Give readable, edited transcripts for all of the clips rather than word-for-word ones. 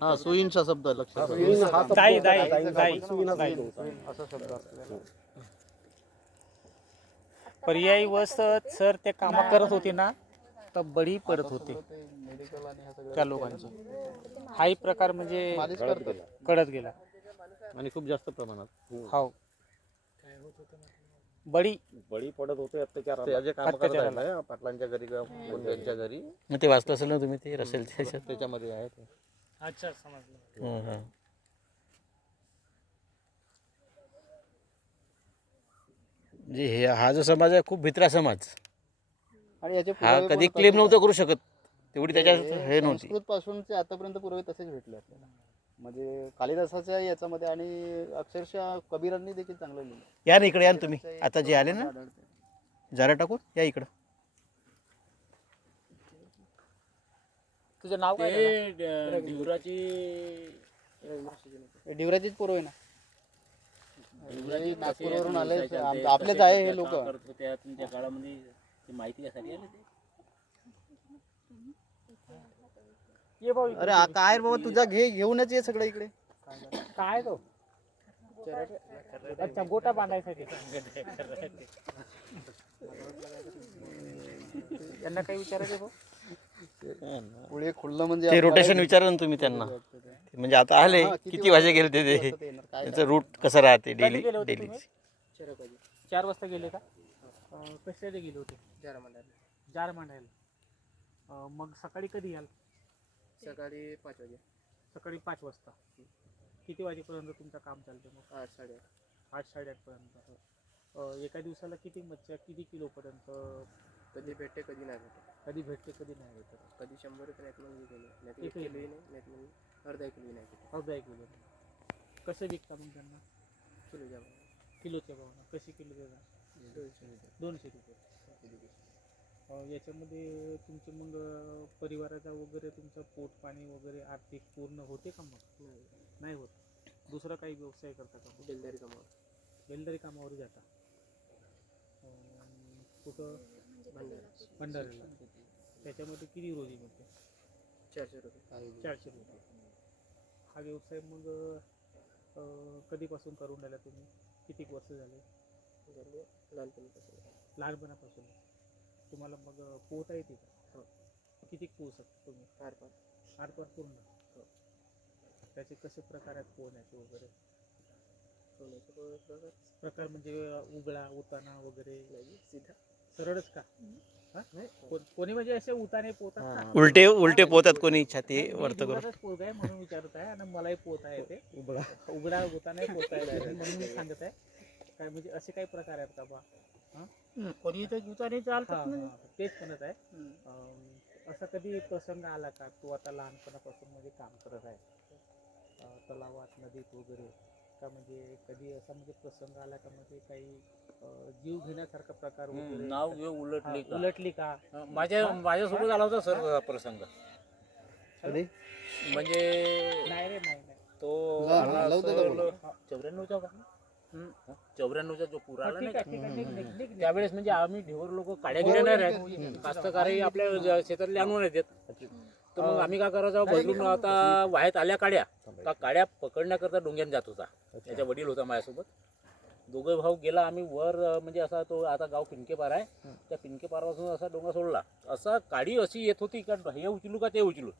हा सोयींचा शब्द लक्षात असा शब्द असतो. पर्यायी वस्त सर ते काम करत होते ना तर बळी पडत होते मेडिकल आणि ह्या सगळ्या त्या लोकांचे. हाही प्रकार म्हणजे कळत गेला आणि खूप जास्त प्रमाणात हो बळी पडत होते अत्याचार. ते अजय काम करत आहेत ना पाटलांच्या घरी कोणत्यांच्या घरी ते वाचलं असेल ना तुम्ही ते रसेल त्याच्यामध्ये आहे ते. अच्छा समजलं. जे हे हा जो समाज आहे खूप भित्रा समाज. आणि याचे हा पुरावे कधी पण क्लेम तसेच नव्हतं आहे. करू शकत तेवढी त्याच्यात हे नव्हती. संस्कृत पासूनचे आतापर्यंत पुरावे तसेच भेटले आपल्याला. म्हणजे कालिदासाच्या याच्यामध्ये आणि अक्षरशः कबीरांनी देखील चांगलं लिहिलं. या ना इकडे या ना तुम्ही आता जे आले ना जरा टाकून या इकडं. तुझं नाव काय? डिवराचीच पुरावे ना. हे नागपूरवरून आले आपलेच आहे हे लोक. तुमच्या काळामध्ये माहिती यासाठी आले ते. ये भाऊ अरे काय रे बाबा तुझा घेऊनच ये सगळं इकडे. काय तो अच्छा गोटा बांधायसाठी यांना काही विचारायचं भाऊ? पुढे खुल्लं म्हणजे ते रोटेशन विचारा ना तुम्ही त्यांना. म्हणजे आता आले किती वाजे गेले ते त्याचं रूट कसं राहते डेली डेली. 4 वाजता गेले का? कशाला गेले होते? जार मांडायला. मग सकाळी कधी याल? सकाळी 5 वाजे. सकाळी 5 वाजता. किती वाजेपर्यंत तुमचं काम चालतं मग? 8 साडे 8 पर्यंत. एका दिवसाला किती मच्छ्या किती किलोपर्यंत? कधी भेटते कधी नाही भेटत. कधी भेटते कधी नाही भेटत. कधी 100 रुपये नाहीत म्हणजे गेले नाही 1 किलोही नाही नाहीत म्हणजे अर्धा किलोही नाही भेटत. अर्धा किलो. कसे विकता मग त्यांना? किलोच्या किलोच्या भावानं. कशी किलो देता? 200 रुपये. याच्यामध्ये तुमचे मग परिवाराचा वगैरे तुमचं पोट पाणी वगैरे आर्थिक पूर्ण होते का मग? नाही होत. दुसरा काही व्यवसाय करता का? बेलदारी कामावर. बेलदारी कामावर जाता. कुठं? भंडाऱ्याला. त्याच्यामध्ये किती रोजी मिळते? 400 रुपये. 400 रुपये. हा व्यवसाय मग कधीपासून करून राहिला तुम्ही? किती वर्ष झाले? लहानपणीपासून. लहानपणापासून. तुम्हाला मग पोहता येते का? हो. किती पोहू शकता तुम्ही? आरपार पूर्ण. त्याचे कसे प्रकार आहेत पोहण्याचे वगैरे? प्रकार म्हणजे उगळा उताना वगैरे? सीधा सरळच का? कोणी म्हणजे असे उताने पोहतात ना? उलटे उलटे पोहतात कोणी छाती वरत करून. पोहत आहे म्हणून विचारत आहे आणि मलाही पोहता येते. उघडा उताने पोहता येते म्हणून मी सांगत आहे. काय म्हणजे असे काही प्रकार आहेत का बा? कोणी तर उतारे चालतात ना. तेच म्हणत आहे. असा कधी प्रसंग आला का तू आता लहानपणापासून म्हणजे काम करत आहे तलावात नदीत वगैरे का? म्हणजे कधी असा म्हणजे प्रसंग आला का म्हणजे काही जीव घेण्यासारखा प्रकार वगैरे? नाव घेऊ उलटली का? माझ्यासोबत आला होता सर प्रसंग. म्हणजे नाही रे नाही. तो 94चा का? 94चा जो पूर आला नाही का? त्यावेळेस म्हणजे आम्ही ढेवर लोक काड्या गिड्या नाही राहत. कास्तकारही आपल्या शेतातले आणून नाही देत. तर मग आम्ही काय करायचो भरून आता वाहत आल्या काड्या का काड्या पकडण्याकरता डोंग्यात जात होता. त्याच्या वडील होता माझ्यासोबत. दोघे भाऊ गेला आम्ही वर म्हणजे असा तो आता गाव पिंकेपार आहे त्या पिंकेपारापासून असा डोंगा सोडला. असा काडी अशी येत होती का हे उचलू का ते उचलू.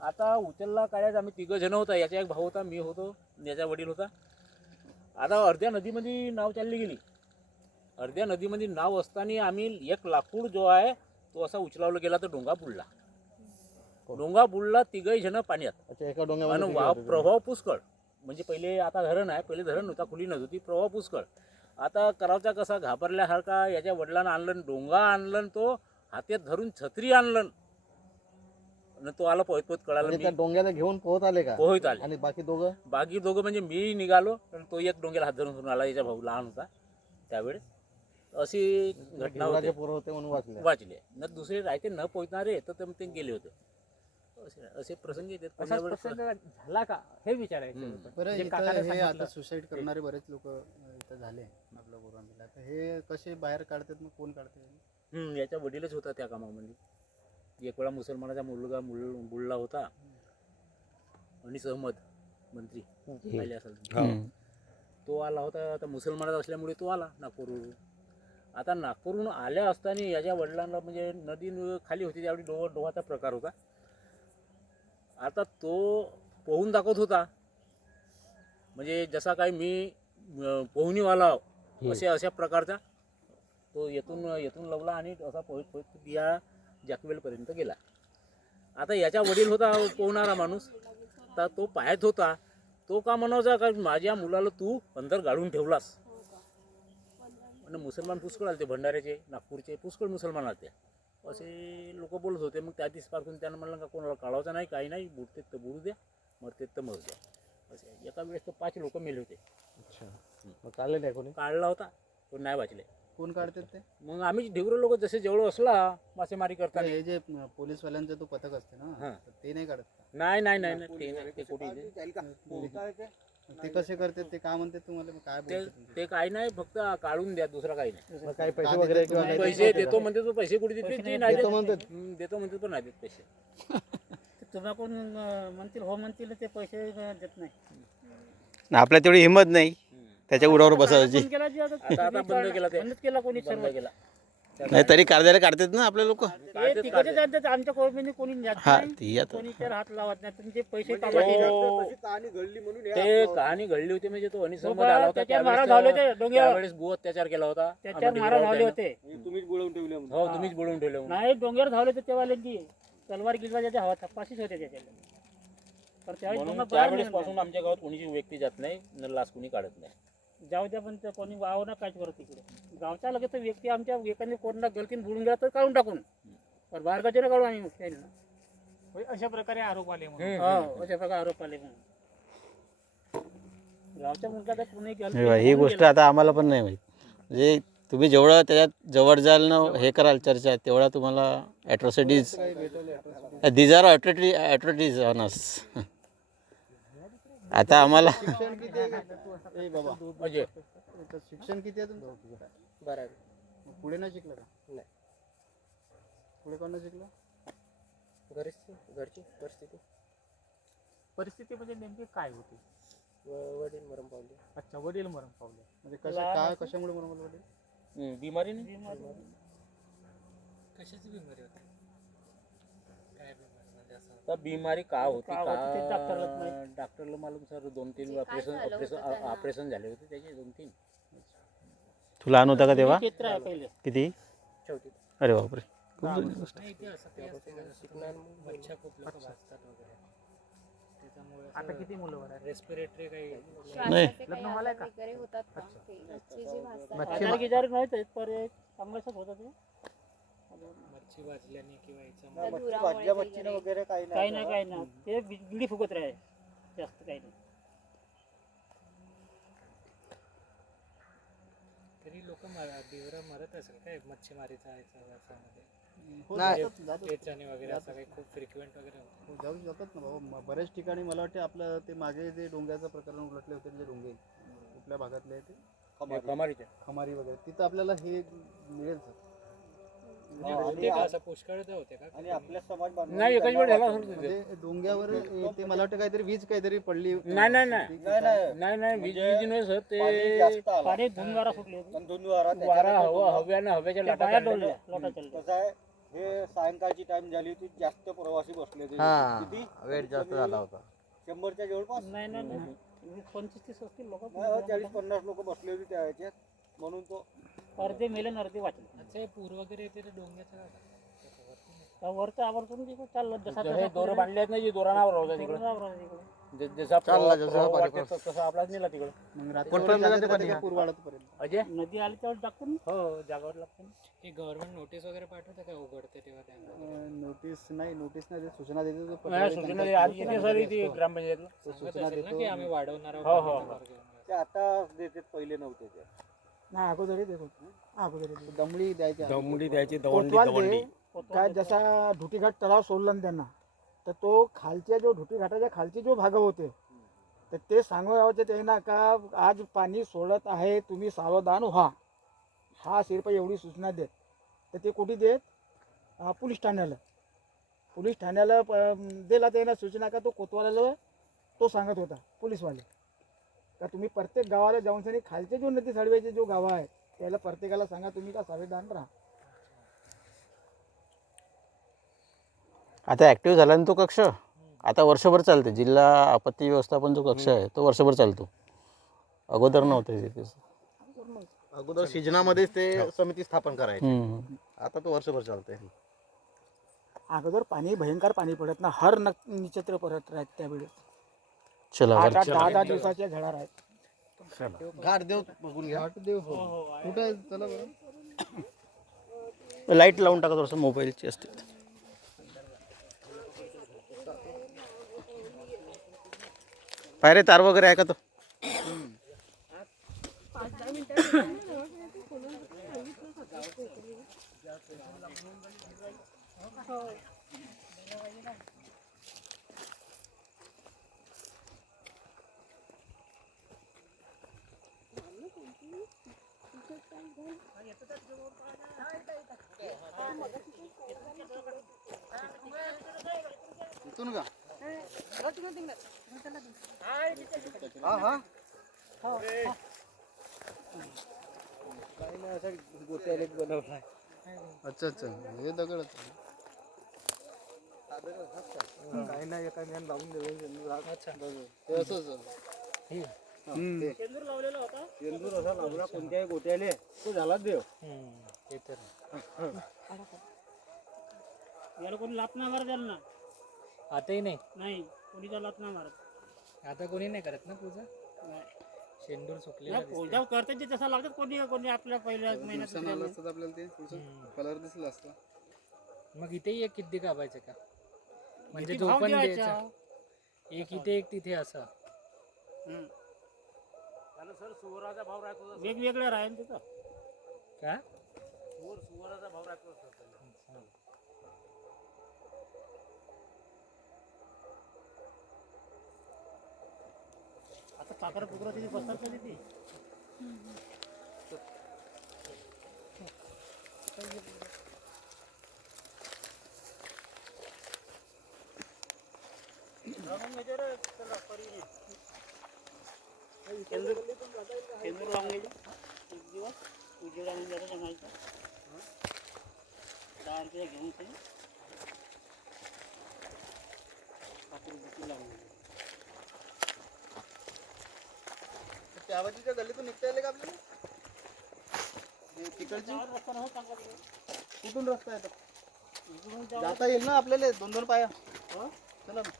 आता उचलला काड्यात आम्ही 3 जण होता. याचा एक भाऊ होता मी होतो याचा वडील होता. आता अर्ध्या नदीमध्ये नाव चालली गेली. अर्ध्या नदीमध्ये नाव असताना आम्ही एक लाकूड जो आहे तो असा उचलावला गेला तर डोंगा बुडला. डोंगा बुडला 3 जण पाण्यात. एका डोंग्यामध्ये आणि प्रभाव पुष्कळ. म्हणजे पहिले आता धरण आहे पहिले धरण नव्हता खुली नव्हती प्रवाह पुष्कळ. आता करावचा कसा घाबरल्यासारखा याच्या वडिलांना आणलं डोंगा आणलं तो हातात धरून छत्री आणलं आणि तो आला पोहत पोहत कळाला. त्या डोंग्याला घेऊन पोहत आले का? पोहत आले. आणि बाकी दोघं म्हणजे मी निघालो आणि तो एक डोंग्याला हात धरून आला. याचा भाऊ लहान होता त्यावेळेस. अशी घटना होते म्हणून वाचले न दुसरे राहते न पोहणारे तर ते गेले होते. असे प्रसंग येतात. झाला का हे विचारायचं. बरं इथं हे आता सुसाईड करणारे बरेच लोक इथं झाले आपल्या गोरांना. तर हे कसे बाहेर काढतात मग कोण काढते? याचा वडीलच होता त्या कामामध्ये. एक वेळा मुसलमानाचा मुलगा बुडला होता अनिस अहमद मंत्री पाहिले असेल तुम्ही. हम्म. तो आला होता. आता मुसलमानात असल्यामुळे तो आला नागपूरवरून. आता नागपूरहून आल्या असताना याच्या वडिलांना म्हणजे नदी खाली होती त्यावेळी डोहाचा प्रकार होता. आता तो पोहून दाखवत होता म्हणजे जसा काय मी पोहणीवाला अशा प्रकारचा तो येथून लवला आणि असा पोहत या जॅकवेलपर्यंत गेला. आता याचा वडील होता पोहणारा माणूस. तर तो पाहत होता. तो का म्हणायचा का माझ्या मुलाला तू अंदर गाडून ठेवलास. आणि मुसलमान पुष्कळ आले ते भंडाऱ्याचे नागपूरचे पुष्कळ मुसलमान आले ते असे लोक बोलत होते. मग त्या दिवसपासून त्यानं म्हणलं का कोणाला काढायचं नाही काही नाही बुडतेत तर बुडू द्या मरतेत तर मरू द्या. असे एका वेळेस तर 5 लोक मेले होते. अच्छा मग काढले नाही कोणी? काढला होता तो नाही वाचले. कोण काढतात ते? मग आम्ही ढिवरे लोक जसे जवळ असला मासेमारी करताना हे जे पोलीसवाल्यांचं तो पथक असते ना हां. तर ते नाही काढत का? नाही ते नाही ते कुठे ते कसे करतात ते काय म्हणतात तुम्हाला काय बोलतात तुमचे? ते काही नाही फक्त काढून द्या दुसरं काही नाही. मग काही पैसे का वगैरे देतात किंवा तुम्हाला? काही पैसे देतो म्हणते तो पैसे कुठे देते ते नाही देतो देत. म्हणतात. देतो म्हणते पण नाही देत पैसे. ते तुम्हाला कोण म्हणतील हो म्हणतील ते पैसे देत नाही. आणि आपल्या तेवढी हिंमत नाही त्याच्या उरावर बसायची. बंद केला जी आता बंद केला ते. बंदच केला कोणी सर्व. बंद केला. नाही तरी काढायला काढतात ना आपले लोक. ते तिकडे जातात आमच्या कोर्मीने कोणी जात हा नाही. ती आता कोणी त्याला हात लावत नाही तुमचे पैसे तो- कामाचे ते कहाणी घडली होती म्हणजे तो अनिस अहमद आला होता त्याच्यावर मारा झाले होते डोंग्यावर. त्यावेळेस भू अत्याचार केला होता. त्याच्यावर आम्ही मारा ढिवरावर झाले त्यानं- होते. तुम्हीच बुडवून ठेवले हो तुम्हीच बोलवून ठेवले म्हणून. नाही डोंगर धावले होते तेव्हाल्यांची तलवार गिलवार त्याच्या हवा थप्पाशीच होते त्याच्याला. पण त्यावेळी म्हणून डोंगर बाहेर त्यावेळेस निघाले. पासून आमच्या गावात कोणीची व्यक्ती जात नाही न लाच कोणी काढत नाही. जाऊ द्या पण ते कोणी वाव ना काहीच करत तिकडे. गावच्या लगेच तर व्यक्ती आमच्या एखादी कोरोना गलतीन बुडून गेला तर काढून टाकून पण बाहेर गावचे काढून आम्ही त्यांना. होय, अशा प्रकारे आरोप आले म्हणून. हो अशा प्रकारे आरोप आले म्हणून. गावच्या मुलगा तर कोणी गलती ही करून गोष्ट गेला. आता आम्हाला पण नाही माहीत. म्हणजे तुम्ही जेवढं त्याच्यात जवळ जाल ना हे कराल चर्चा तेवढा तुम्हाला ॲट्रॉसिटीज दीज आर ॲट्रॉसिटीज ऑन अस. आता आम्हाला शिक्षण किती आहे? ए बाबा म्हणजे तर शिक्षण किती आहे तुमचं? 12वी. मग पुढे नाही शिकलं का? नाही. पुढे कोण नाही शिकलं? घरची परिस्थिती परिस्थिती म्हणजे नेमकी काय होती? वडील मरण पावले. अच्छा वडील मरण पावले. म्हणजे काय कशामुळे म्हणून वडील? बिमारी नाही. कशाची बिमारी होती? काय बिमारी म्हणजे असं? तर बिमारी का होती का होती ते डॉक्टरलाच का माहित. डॉक्टरला मालूम सर 2-3 काय झालं होतं त्यांना? ऑपरेशन झाले होते त्याचे 2-3. तू लहान होता का तेव्हा? चित्र आहे पहिले. किती? शेवटी अरे बापरे खूप जुनी गोष्ट. नाही, ते असं काही असते का? शिकणार मच्छा खूप लोक भाजतात वगैरे त्याच्यामुळे आता किती मुलं वाढायला? रेस्पिरेटरी काही नाही. श्वासाचे काही आजार वगैरे होतात का? ते मच्छी जी भाजतात. आजार गिजार नाही तर पर चांगलंच होतं ते. मच्छी भाजल्याने किंवा याच्यामुळे त्या धुरामुळे वगैरे. काही नाही ते बिडी फुगत राहे जास्त काही नाही. तरी लोक बिवरा मरत असेल काय मच्छीमारीचा याच्यामध्ये नाही जातात. याच्याने वगैरे असं काही खूप फ्रिक्वेंट वगैरे होतं. हो, जाऊ जातात ना बाबा बऱ्याच ठिकाणी. मला वाटते आपलं ते मागे जे डोंग्याचं प्रकरण उलटले होते जे डोंगे कुठल्या भागातले ते कमारीच्या खमारी वगैरे तिथं आपल्याला हे मिळेल सर. होते का असं पुष्कळता होते का? आणि आपल्या समाज बांधव नाही एकाच वेळ झाला असेल तिथे. म्हणजे डोंग्यावर ते मला वाटतं काहीतरी वीज काहीतरी पडली. नाही म्हणजे वीज नाही सर ते पाणी धुंदवारा सुटली होती. वारा हव्याच्या त्या लाटा बाया चालल्या. डोलल्या लोटा चालल्या. कसं आहे हे सायंकाळची टाइम झाली होती जास्त प्रवासी बसले होते. किती वेळ जास्त झाला होता. 100च्या जवळपास नाही 25-30 असतील लोक. 40-50 लोक बसले होते त्या ह्याच्यात म्हणून तो अर्धे मेले आणि अर्धे वाचले. अच्छा हे पूर वगैरे येते ते डोंग्याचं काय? त्या वरचं आवर्तून तिकडे चाललं जसा हे दोरं बांधले आहेत ना जे दोरानावर होता तिकडे जसा चालला प्रवाह जसा वाटते तसा आपलाच नेला तिकडे. मग रात्री पूर वाढतपर्यंत. अजय नदी आली त्यावर टाकून हो जागावर लागतो ना. हे गव्हर्नमेंट नोटीस वगैरे पाठवतं काय उघडते तेव्हा त्यांना? नोटीस नाही ते सूचना देते तो नाही, सूचना दे. आज येते सर ती ग्रामपंचायतला. सांगत असेल ना की आम्ही वाढवणार हो, हो, आहोत हो. वर घेऊन. ते आता देते पहिले नव्हते ते. नाही अगोदर अगोदर दमडी द्यायची. दमडी द्यायची कोतवाल ते काय जसा ढुटीघाट तलाव सोडला ना त्यांना तर तो खालच्या जो ढुटीघाटाच्या खालचे जो भाग होते तर ते सांगायचे ते ना का आज पाणी सोडत आहे तुम्ही सावधान व्हा. हा शिरपा एवढी सूचना देत तर ते कुठे देत पोलीस ठाण्याला दिला त्यानं सूचना का तो कोतवालाला तो सांगत होता पोलीसवाले का तुम्ही प्रत्येक गावाला जाऊन सनी खालचे जो नदी सडव्याचे जो गाव आहे त्याला प्रत्येकाला सांगा तुम्ही का सावधान राहा. आता ॲक्टिव्ह झाला ना तो कक्ष, आता वर्षभर चालते. जिल्हा आपत्ती व्यवस्थापन जो कक्ष आहे तो वर्षभर चालतो. अगोदर नव्हतं ते तसं. अगोदर सिजनामध्येच ते समिती स्थापन करायची. हम्म. आता तो वर्षभर चालतंय. अगोदर पाणी भयंकर पाणी पडत ना हर निचत्र पडत राहत त्यावेळेस. चला 8-10 दिवसाच्या घडा राहत. घाट देव बघून घ्या. कुठं आहे? चला बरं. लाईट लावून टाका थोडंसं मोबाईलची असते. पायरे तार वगैरे आहे का तो? इथून का? हा हा काही नाही असं गोट्याले बनवलाय. अच्छा अच्छा हे दगड काही नाही एका ज्ञान लावून देऊ. अच्छा ते असंच शेंदूर लावलेला होता. शेंदूर असा लावला कोणत्याही गोट्याले तो झालाच देव. ते तर याला कोणी लात नाही मारत याला ना. आताही नाही. नाही कोणीचा लात नाही मारत. आता कोणी नाही करत ना पूजा. शेंदूर सुकलेला पूजा करते ते तसा लागतात कोणी कोणी आपल्या पहिल्या महिन्यात आपल्याला ते कलर दिसला असता. मग इथेही एक किती कापायचं का? म्हणजे किती जो भाव पण द्यायचा? द्यायचा एक इथे एक तिथे असं. त्याला सर सुवराचा भाव राहतो वेगवेगळ्या राहील तिथं का? सुवराचा भाव राहतो. आता साखर पुकरा तिथे बसतात का तिथे? शेंदूर लावून घ्यायचं एक दिवस उजेड आणून द्यायचं जमायचं 10 रुपये घेऊन ते लावून घ्यायचं. त्या बाजूच्या गल्लीतून निघता येईल का आपल्याला? तिकडची रस्ता नव्हता चांगला तिकडे. कुठून रस्ता आहे? इकडून जाऊ. जाता येईल ना आपल्याला 2-2 पाया. चला ना.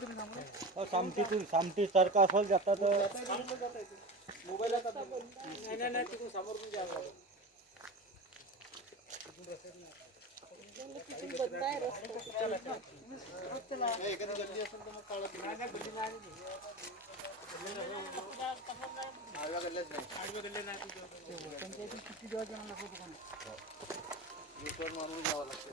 तुम्ही सांगा. सामटी सारखा असेल जाता तर मोबाईल आता नाही तिकडून समोर पण जावं लागेल. एखादी गल्ली असेल तर मग काढा. आडव्या गल्ल्याच नाही. मारून जावं लागतं.